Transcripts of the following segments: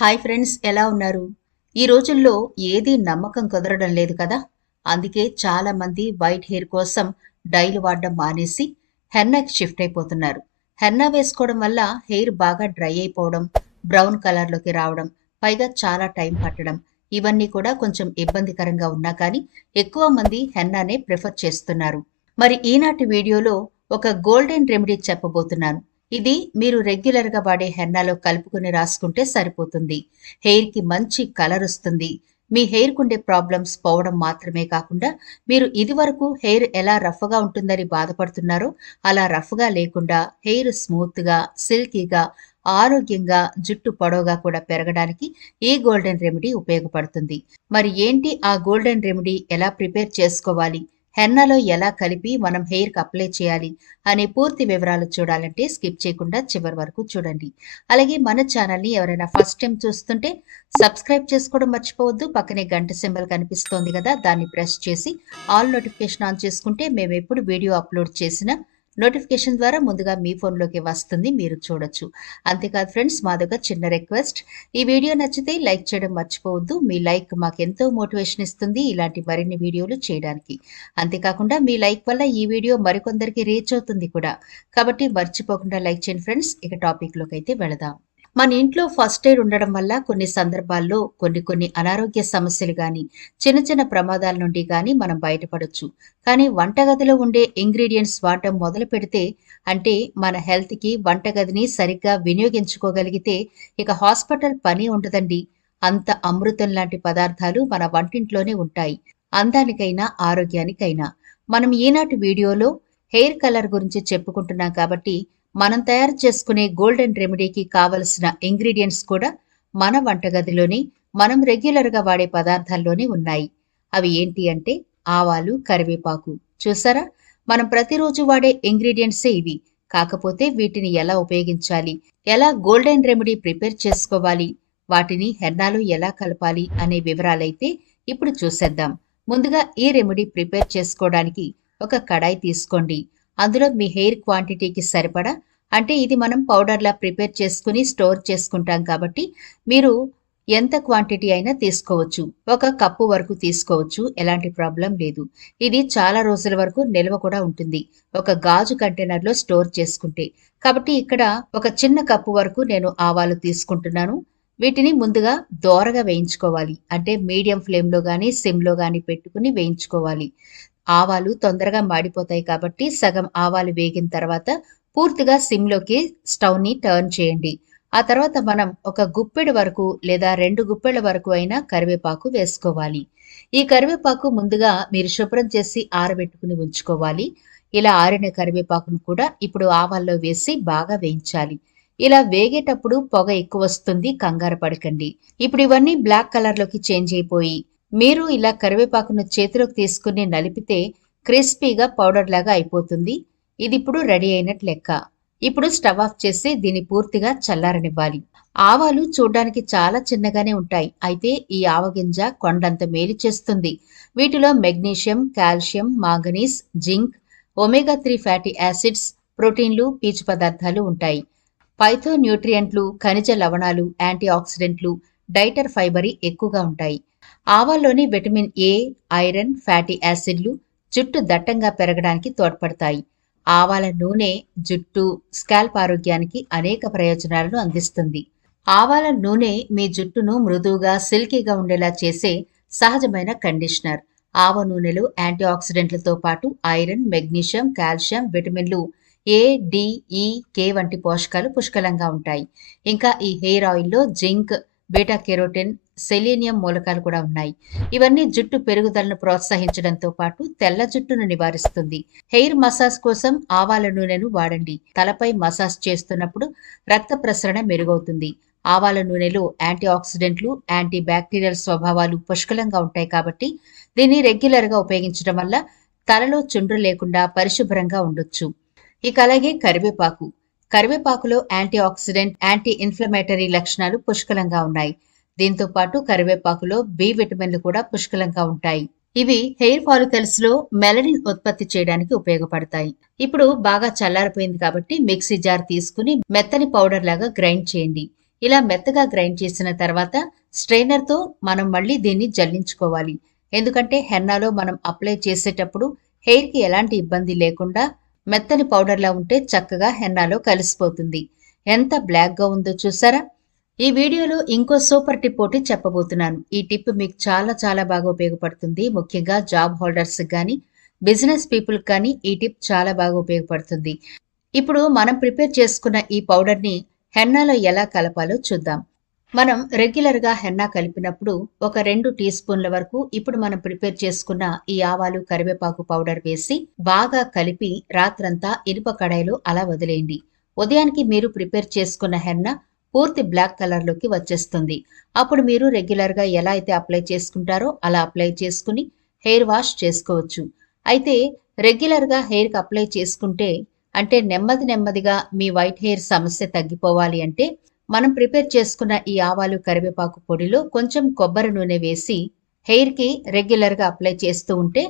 Hi friends, ఎలా ఉన్నారు? ఈ రోజుల్లో ఏది నమ్మకం కుదరడం లేదు కదా. అందుకే చాలా మంది వైట్ హెయిర్ కోసం డైలు వాడడం మానేసి హెన్నాకి షిఫ్ట్ అయిపోతున్నారు. హెన్నా వేసుకోవడం వల్ల హెయిర్ బాగా డ్రై అయిపోవడం, బ్రౌన్ కలర్లోకి రావడం, పైగా చాలా టైం పట్టడం, ఇవన్నీ కూడా కొంచెం ఇబ్బందికరంగా ఉన్నా కానీ ఎక్కువ మంది హెన్నానే ప్రిఫర్ చేస్తున్నారు. మరి ఈనాటి వీడియోలో ఒక గోల్డెన్ రెమెడీ చెప్పబోతున్నాను. ఇది మీరు రెగ్యులర్గా వాడే హెన్నాలో కలుపుకుని రాసుకుంటే సరిపోతుంది. హెయిర్కి మంచి కలర్ వస్తుంది. మీ హెయిర్కు ఉండే ప్రాబ్లమ్స్ పోవడం మాత్రమే కాకుండా మీరు ఇదివరకు హెయిర్ ఎలా రఫ్గా ఉంటుందని బాధపడుతున్నారో అలా రఫ్గా లేకుండా హెయిర్ స్మూత్గా, సిల్కీగా, ఆరోగ్యంగా, జుట్టు పొడవుగా కూడా పెరగడానికి ఈ గోల్డెన్ రెమెడీ ఉపయోగపడుతుంది. మరి ఏంటి ఆ గోల్డెన్ రెమెడీ, ఎలా ప్రిపేర్ చేసుకోవాలి, హెన్నాలో ఎలా కలిపి మనం హెయిర్కి అప్లై చేయాలి అనే పూర్తి వివరాలు చూడాలంటే స్కిప్ చేయకుండా చివరి వరకు చూడండి. అలాగే మన ఛానల్ని ఎవరైనా ఫస్ట్ టైం చూస్తుంటే సబ్స్క్రైబ్ చేసుకోవడం మర్చిపోవద్దు. పక్కనే గంట సింబల్ కనిపిస్తోంది కదా, దాన్ని ప్రెస్ చేసి ఆల్ నోటిఫికేషన్ ఆన్ చేసుకుంటే మేము ఎప్పుడు వీడియో అప్లోడ్ చేసినా నోటిఫికేషన్ ద్వారా ముందుగా మీ ఫోన్లోకి వస్తుంది, మీరు చూడొచ్చు. అంతేకాదు ఫ్రెండ్స్, మాదొక చిన్న రిక్వెస్ట్, ఈ వీడియో నచ్చితే లైక్ చేయడం మర్చిపోవద్దు. మీ లైక్ మాకెంతో మోటివేషన్ ఇస్తుంది ఇలాంటి మరిన్ని వీడియోలు చేయడానికి. అంతేకాకుండా మీ లైక్ వల్ల ఈ వీడియో మరికొందరికి రీచ్ అవుతుంది కూడా. కాబట్టి మర్చిపోకుండా లైక్ చేయండి ఫ్రెండ్స్. ఇక టాపిక్లోకి అయితే వెళదాం. మన ఇంట్లో ఫస్ట్ ఎయిడ్ ఉండడం వల్ల కొన్ని సందర్భాల్లో కొన్ని అనారోగ్య సమస్యలు గాని, చిన్న చిన్న ప్రమాదాల నుండి గాని మనం బయటపడొచ్చు. కానీ వంటగదిలో ఉండే ఇంగ్రీడియంట్స్ వాడటం మొదలు పెడితే, అంటే మన హెల్త్‌కి వంటగదిని సరిగ్గా వినియోగించుకోగలిగితే ఇక హాస్పిటల్ పని ఉండదండి. అంత అమృతం లాంటి పదార్థాలు మన వంటింట్లోనే ఉంటాయి. అందానికైనా, ఆరోగ్యానికైనా. మనం ఈనాటి వీడియోలో హెయిర్ కలర్ గురించి చెప్పుకుంటున్నాం కాబట్టి మనం తయారు చేసుకునే గోల్డెన్ రెమెడీకి కావలసిన ఇంగ్రీడియంట్స్ కూడా మన వంటగదిలోని, మనం రెగ్యులర్గా వాడే పదార్థాల్లోనే ఉన్నాయి. అవి ఏంటి అంటే ఆవాలు, కరివేపాకు. చూసారా, మనం ప్రతిరోజు వాడే ఇంగ్రీడియంట్సే ఇవి. కాకపోతే వీటిని ఎలా ఉపయోగించాలి, ఎలా గోల్డెన్ రెమెడీ ప్రిపేర్ చేసుకోవాలి, వాటిని హెన్నాలో ఎలా కలపాలి అనే వివరాలైతే ఇప్పుడు చూసేద్దాం. ముందుగా ఈ రెమెడీ ప్రిపేర్ చేసుకోవడానికి ఒక కడాయి తీసుకోండి. అందులో మీ హెయిర్ క్వాంటిటీకి సరిపడా, అంటే ఇది మనం పౌడర్లా ప్రిపేర్ చేసుకుని స్టోర్ చేసుకుంటాం కాబట్టి మీరు ఎంత క్వాంటిటీ అయినా తీసుకోవచ్చు. ఒక కప్పు వరకు తీసుకోవచ్చు, ఎలాంటి ప్రాబ్లం లేదు. ఇది చాలా రోజుల వరకు నిల్వ కూడా ఉంటుంది ఒక గాజు కంటైనర్లో స్టోర్ చేసుకుంటే. కాబట్టి ఇక్కడ ఒక చిన్న కప్పు వరకు నేను ఆవాలు తీసుకుంటున్నాను. వీటిని ముందుగా దోరగా వేయించుకోవాలి. అంటే మీడియం ఫ్లేమ్లో కానీ సిమ్లో కానీ పెట్టుకుని వేయించుకోవాలి. ఆవాలు తొందరగా మాడిపోతాయి కాబట్టి సగం ఆవాలు వేగిన తర్వాత పూర్తిగా సిమ్లోకి స్టవ్ని టర్న్ చేయండి. ఆ తర్వాత మనం ఒక గుప్పెడు వరకు లేదా 2 గుప్పెళ్ల వరకు అయినా కరివేపాకు వేసుకోవాలి. ఈ కరివేపాకు ముందుగా మీరు శుభ్రం చేసి ఆరబెట్టుకుని ఉంచుకోవాలి. ఇలా ఆరిన కరివేపాకును కూడా ఇప్పుడు ఆవాల్లో వేసి బాగా వేయించాలి. ఇలా వేగేటప్పుడు పొగ ఎక్కువ వస్తుంది, కంగారు పడకండి. ఇప్పుడు ఇవన్నీ బ్లాక్ కలర్లోకి చేంజ్ అయిపోయి మీరు ఇలా కరివేపాకును చేతిలోకి తీసుకుని నలిపితే క్రిస్పీగా పౌడర్ లాగా అయిపోతుంది. ఇది ఇప్పుడు రెడీ అయినట్లు లెక్క. ఇప్పుడు స్టవ్ ఆఫ్ చేసి దీన్ని పూర్తిగా చల్లారనివ్వాలి. ఆవాలు చూడ్డానికి చాలా చిన్నగానే ఉంటాయి. అయితే ఈ ఆవగింజ కొండంత మేలు చేస్తుంది. వీటిలో magnesium, calcium, manganese, zinc, omega 3 fatty acids, ప్రోటీన్లు, పీచు పదార్థాలు ఉంటాయి. పైథో న్యూట్రియంట్లు, ఖనిజ లవణాలు, యాంటీ ఆక్సిడెంట్లు, డైటర్ ఫైబరీ ఎక్కువగా ఉంటాయి. ఆవాల్లోని విటమిన్ ఏ, ఐరన్, ఫ్యాటీ యాసిడ్లు జుట్టు దట్టంగా పెరగడానికి తోడ్పడతాయి. ఆవాల నూనె జుట్టు, స్కాల్ప్ ఆరోగ్యానికి అనేక ప్రయోజనాలను అందిస్తుంది. ఆవాల నూనె మీ జుట్టును మృదువుగా, సిల్కీగా ఉండేలా చేసే సహజమైన కండిషనర్. ఆవ నూనెలో యాంటీ ఆక్సిడెంట్లతో పాటు ఐరన్, మెగ్నీషియం, కాల్షియం, విటమిన్లు ఏ, డి, ఈ, కే వంటి పోషకాలు పుష్కలంగా ఉంటాయి. ఇంకా ఈ హెయిర్ ఆయిల్లో జింక్, బీటా కెరోటిన్, సెలీనియం మూలకాలు కూడా ఉన్నాయి. ఇవన్నీ జుట్టు పెరుగుదలను ప్రోత్సహించడంతో పాటు తెల్ల జుట్టును నివారిస్తుంది. హెయిర్ మసాజ్ కోసం ఆవాల నూనెను వాడండి. తలపై మసాజ్ చేస్తున్నప్పుడు రక్త ప్రసరణ మెరుగవుతుంది. ఆవాల నూనెలో యాంటీ ఆక్సిడెంట్లు, యాంటీ బ్యాక్టీరియల్ స్వభావాలు పుష్కలంగా ఉంటాయి కాబట్టి దీన్ని రెగ్యులర్గా ఉపయోగించడం వల్ల తలలో చుండ్రు లేకుండా పరిశుభ్రంగా ఉండొచ్చు. ఇక అలాగే కరివేపాకు. కరివేపాకులో యాంటీ ఆక్సిడెంట్, యాంటీ ఇన్ఫ్లమేటరీ లక్షణాలు పుష్కలంగా ఉన్నాయి. దీంతో పాటు కరివేపాకులో బి విటమిన్లు కూడా పుష్కలంగా ఉంటాయి. ఇవి హెయిర్ ఫాలికల్స్ లో మెలనిన్ ఉత్పత్తి చేయడానికి ఉపయోగపడతాయి. ఇప్పుడు బాగా చల్లారిపోయింది కాబట్టి మిక్సీ జార్ తీసుకుని మెత్తని పౌడర్ లాగా గ్రైండ్ చేయండి. ఇలా మెత్తగా గ్రైండ్ చేసిన తర్వాత స్ట్రైనర్తో మనం మళ్ళీ దీన్ని జల్లించుకోవాలి. ఎందుకంటే హెన్నాలో మనం అప్లై చేసేటప్పుడు హెయిర్కి ఎలాంటి ఇబ్బంది లేకుండా మెత్తని పౌడర్లా ఉంటే చక్కగా హెన్నాలో కలిసిపోతుంది. ఎంత బ్లాక్గా ఉందో చూసారా? ఈ వీడియోలో ఇంకో సూపర్ టిప్ ఒకటి చెప్పబోతున్నాను. ఈ టిప్ మీకు చాలా చాలా బాగా ఉపయోగపడుతుంది. ముఖ్యంగా జాబ్ హోల్డర్స్ కానీ బిజినెస్ పీపుల్ కానీ ఈ టిప్ చాలా బాగా ఉపయోగపడుతుంది. ఇప్పుడు మనం ప్రిపేర్ చేసుకున్న ఈ పౌడర్ని హెన్నాలో ఎలా కలపాలో చూద్దాం. మనం రెగ్యులర్గా హెన్నా కలిపినప్పుడు ఒక 2 టీ స్పూన్ల వరకు ఇప్పుడు మనం ప్రిపేర్ చేసుకున్న ఈ ఆవాలు కరివేపాకు పౌడర్ వేసి బాగా కలిపి రాత్రంతా ఇనుప కడాయిలో అలా వదిలేయండి. ఉదయానికి మీరు ప్రిపేర్ చేసుకున్న హెన్నా పూర్తి బ్లాక్ కలర్లోకి వచ్చేస్తుంది. అప్పుడు మీరు రెగ్యులర్గా ఎలా అయితే అప్లై చేసుకుంటారో అలా అప్లై చేసుకుని హెయిర్ వాష్ చేసుకోవచ్చు. అయితే రెగ్యులర్గా హెయిర్కి అప్లై చేసుకుంటే అంటే నెమ్మది నెమ్మదిగా మీ వైట్ హెయిర్ సమస్య తగ్గిపోవాలి అంటే మనం ప్రిపేర్ చేసుకున్న ఈ ఆవాలు కరివేపాకు పొడిలో కొంచెం కొబ్బరి నూనె వేసి హెయిర్కి రెగ్యులర్గా అప్లై చేస్తూ ఉంటే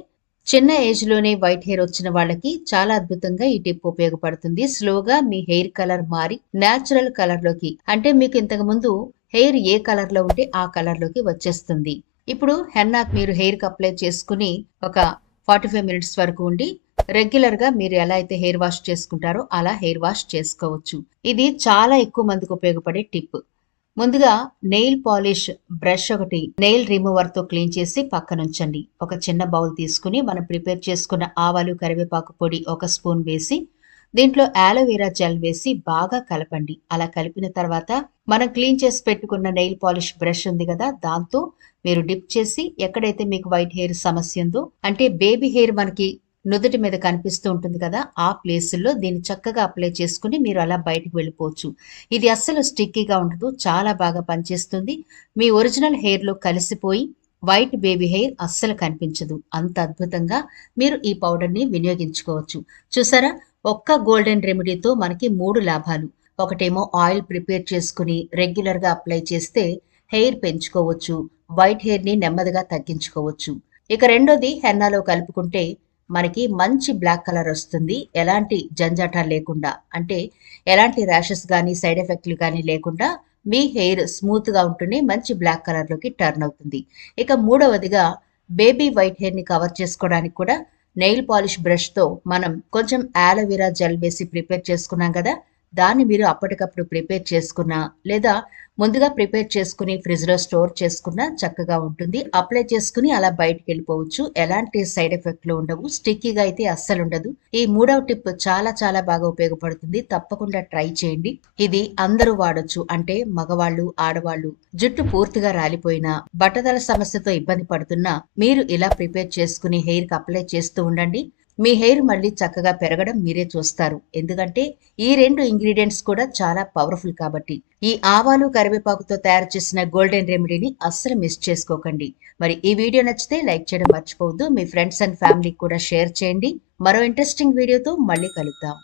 చిన్న ఏజ్లోనే వైట్ హెయిర్ వచ్చిన వాళ్ళకి చాలా అద్భుతంగా ఈ టిప్ ఉపయోగపడుతుంది. స్లోగా మీ హెయిర్ కలర్ మారి న్యాచురల్ కలర్లోకి అంటే మీకు ఇంతకు ముందు హెయిర్ ఏ కలర్లో ఉంటే ఆ కలర్లోకి వచ్చేస్తుంది. ఇప్పుడు హెన్నాకు మీరు హెయిర్కి అప్లై చేసుకుని ఒక 45 మినిట్స్ వరకు ఉండి రెగ్యులర్గా మీరు ఎలా అయితే హెయిర్ వాష్ చేసుకుంటారో అలా హెయిర్ వాష్ చేసుకోవచ్చు. ఇది చాలా ఎక్కువ మందికి ఉపయోగపడే టిప్. ముందుగా నెయిల్ పాలిష్ బ్రష్ ఒకటి నెయిల్ రిమూవర్తో క్లీన్ చేసి పక్కనుంచండి. ఒక చిన్న బౌల్ తీసుకుని మనం ప్రిపేర్ చేసుకున్న ఆవాలు కరివేపాకు పొడి 1 స్పూన్ వేసి దీంట్లో ఆలోవెరా జెల్ వేసి బాగా కలపండి. అలా కలిపిన తర్వాత మనం క్లీన్ చేసి పెట్టుకున్న నెయిల్ పాలిష్ బ్రష్ ఉంది కదా, దాంతో మీరు డిప్ చేసి ఎక్కడైతే మీకు వైట్ హెయిర్ సమస్య ఉందో అంటే బేబీ హెయిర్ మనకి నుదుటి మీద కనిపిస్తూ ఉంటుంది కదా, ఆ ప్లేసుల్లో దీన్ని చక్కగా అప్లై చేసుకుని మీరు అలా బయటకు వెళ్ళిపోవచ్చు. ఇది అస్సలు స్టిక్కీగా ఉండదు, చాలా బాగా పనిచేస్తుంది. మీ ఒరిజినల్ హెయిర్లో కలిసిపోయి వైట్ బేబీ హెయిర్ అస్సలు కనిపించదు. అంత అద్భుతంగా మీరు ఈ పౌడర్ని వినియోగించుకోవచ్చు. చూసారా, ఒక్క గోల్డెన్ రెమెడీతో మనకి 3 లాభాలు. ఒకటేమో ఆయిల్ ప్రిపేర్ చేసుకుని రెగ్యులర్గా అప్లై చేస్తే హెయిర్ పెంచుకోవచ్చు, వైట్ హెయిర్ని నెమ్మదిగా తగ్గించుకోవచ్చు. ఇక రెండోది హెన్నాలో కలుపుకుంటే మనకి మంచి బ్లాక్ కలర్ వస్తుంది. ఎలాంటి జంజాటాలు లేకుండా అంటే ఎలాంటి ర్యాషెస్ కానీ సైడ్ ఎఫెక్ట్లు కానీ లేకుండా మీ హెయిర్ స్మూత్గా ఉంటూనే మంచి బ్లాక్ కలర్లోకి టర్న్ అవుతుంది. ఇక మూడవదిగా బేబీ వైట్ హెయిర్ని కవర్ చేసుకోవడానికి కూడా నెయిల్ పాలిష్ బ్రష్తో మనం కొంచెం ఆలోవెరా జెల్ వేసి ప్రిపేర్ చేసుకున్నాం కదా, దాన్ని మీరు అప్పటికప్పుడు ప్రిపేర్ చేసుకున్నా లేదా ముందుగా ప్రిపేర్ చేసుకుని ఫ్రిడ్జ్లో స్టోర్ చేసుకున్నా చక్కగా ఉంటుంది. అప్లై చేసుకుని అలా బయటికి వెళ్ళిపోవచ్చు. ఎలాంటి సైడ్ ఎఫెక్ట్లు ఉండవు, స్టిక్కీగా అయితే అస్సలు ఉండదు. ఈ మూడవ టిప్ చాలా చాలా బాగా ఉపయోగపడుతుంది. తప్పకుండా ట్రై చేయండి. ఇది అందరూ వాడొచ్చు. అంటే మగవాళ్ళు, ఆడవాళ్ళు జుట్టు పూర్తిగా రాలిపోయినా బట్టతల సమస్యతో ఇబ్బంది పడుతున్నా మీరు ఇలా ప్రిపేర్ చేసుకుని హెయిర్కి అప్లై చేస్తూ ఉండండి. మీ హెయిర్ మళ్ళీ చక్కగా పెరగడం మీరే చూస్తారు. ఎందుకంటే ఈ 2 ఇంగ్రీడియంట్స్ కూడా చాలా పవర్ఫుల్ కాబట్టి. ఈ ఆవాలు కరివేపాకుతో తయారు చేసిన గోల్డెన్ రెమెడీని అస్సలు మిస్ చేసుకోకండి. మరి ఈ వీడియో నచ్చితే లైక్ చేయడం మర్చిపోవద్దు. మీ ఫ్రెండ్స్ అండ్ ఫ్యామిలీకి కూడా షేర్ చేయండి. మరో ఇంట్రెస్టింగ్ వీడియోతో మళ్ళీ కలుద్దాం.